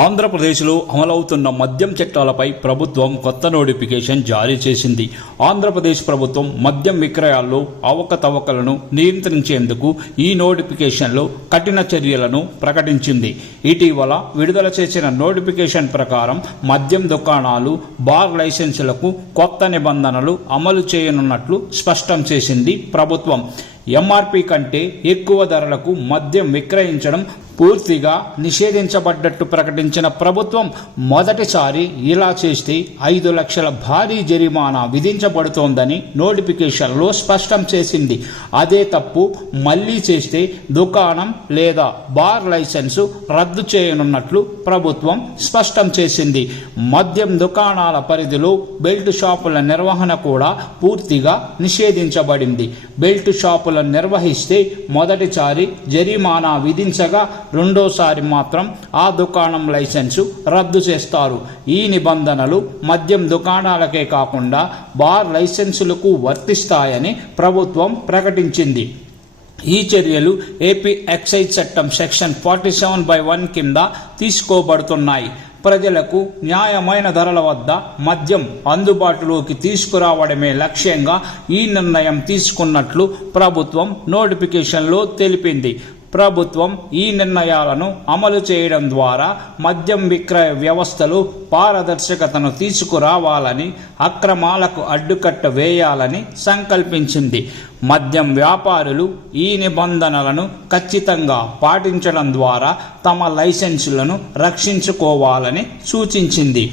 ఆంధ్రప్రదేశ్లో అమలవుతున్న మద్యం చట్టాలపై ప్రభుత్వం కొత్త నోటిఫికేషన్ జారీ చేసింది. ఆంధ్రప్రదేశ్ ప్రభుత్వం మద్యం విక్రయాల్లో అవకతవకలను నియంత్రించేందుకు ఈ నోటిఫికేషన్లో కఠిన చర్యలను ప్రకటించింది. ఇటీవల విడుదల చేసిన నోటిఫికేషన్ ప్రకారం మద్యం దుకాణాలు, బార్ లైసెన్సులకు కొత్త నిబంధనలు అమలు చేయనున్నట్లు స్పష్టం చేసింది ప్రభుత్వం. ఎంఆర్పీ కంటే ఎక్కువ ధరలకు మద్యం విక్రయించడం పూర్తిగా నిషేధించబడ్డట్టు ప్రకటించిన ప్రభుత్వం మొదటిసారి ఇలా చేస్తే 5 లక్షల భారీ జరిమానా విధించబడుతోందని నోటిఫికేషన్లో స్పష్టం చేసింది. అదే తప్పు మళ్లీ చేస్తే దుకాణం లేదా బార్ లైసెన్సు రద్దు చేయనున్నట్లు ప్రభుత్వం స్పష్టం చేసింది. మద్యం దుకాణాల పరిధిలో బెల్ట్ షాపుల నిర్వహణ కూడా పూర్తిగా నిషేధించబడింది. బెల్ట్ షాపులను నిర్వహిస్తే మొదటిసారి జరిమానా విధించగా రెండోసారి మాత్రం ఆ దుకాణం లైసెన్సు రద్దు చేస్తారు. ఈ నిబంధనలు మద్యం దుకాణాలకే కాకుండా బార్ లైసెన్సులకు వర్తిస్తాయని ప్రభుత్వం ప్రకటించింది. ఈ చర్యలు ఏపీ ఎక్సైజ్ చట్టం సెక్షన్ 47/1 కింద తీసుకోబడుతున్నాయి. ప్రజలకు న్యాయమైన ధరల వద్ద మద్యం అందుబాటులోకి తీసుకురావడమే లక్ష్యంగా ఈ నిర్ణయం తీసుకున్నట్లు ప్రభుత్వం నోటిఫికేషన్లో తెలిపింది. ప్రభుత్వం ఈ నిర్ణయాలను అమలు చేయడం ద్వారా మద్యం విక్రయ వ్యవస్థలో పారదర్శకతను తీసుకురావాలని, అక్రమాలకు అడ్డుకట్ట వేయాలని సంకల్పించింది. మద్యం వ్యాపారులు ఈ నిబంధనలను ఖచ్చితంగా పాటించడం ద్వారా తమ లైసెన్సులను రక్షించుకోవాలని సూచించింది.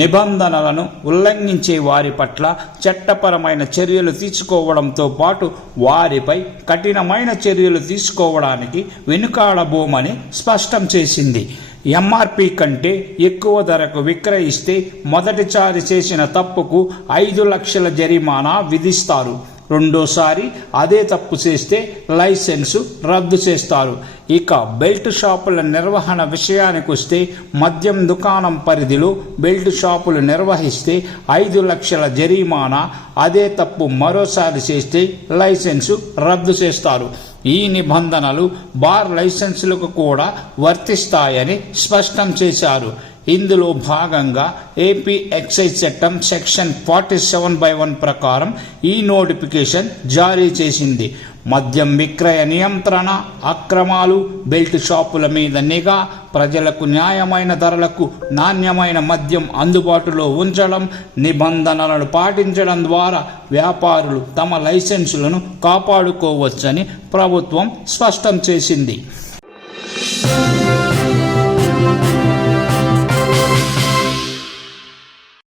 నిబంధనలను ఉల్లంఘించే వారి పట్ల చట్టపరమైన చర్యలు తీసుకోవడంతో పాటు వారిపై కఠినమైన చర్యలు తీసుకోవడానికి వెనుకాడబోమని స్పష్టం చేసింది. ఎంఆర్పీ కంటే ఎక్కువ ధరకు విక్రయిస్తే మొదటిసారి చేసిన తప్పుకు 5 లక్షల జరిమానా విధిస్తారు. రెండోసారి అదే తప్పు చేస్తే లైసెన్సు రద్దు చేస్తారు. ఇక బెల్ట్ షాపుల నిర్వహణ విషయానికి వస్తే మద్యం దుకాణం పరిధిలో బెల్ట్ షాపులు నిర్వహిస్తే 5 లక్షల జరిమానా, అదే తప్పు మరోసారి చేస్తే లైసెన్సు రద్దు చేస్తారు. ఈ నిబంధనలు బార్ లైసెన్సులకు కూడా వర్తిస్తాయని స్పష్టం చేశారు. ఇందులో భాగంగా ఏపీ ఎక్సైజ్ చట్టం సెక్షన్ 47/1 ప్రకారం ఈ నోటిఫికేషన్ జారీ చేసింది. మద్యం విక్రయ నియంత్రణ, అక్రమాలు, బెల్ట్ షాపుల మీద నిఘా, ప్రజలకు న్యాయమైన ధరలకు నాణ్యమైన మద్యం అందుబాటులో ఉంచడం, నిబంధనలను పాటించడం ద్వారా వ్యాపారులు తమ లైసెన్సులను కాపాడుకోవచ్చని ప్రభుత్వం స్పష్టం చేసింది.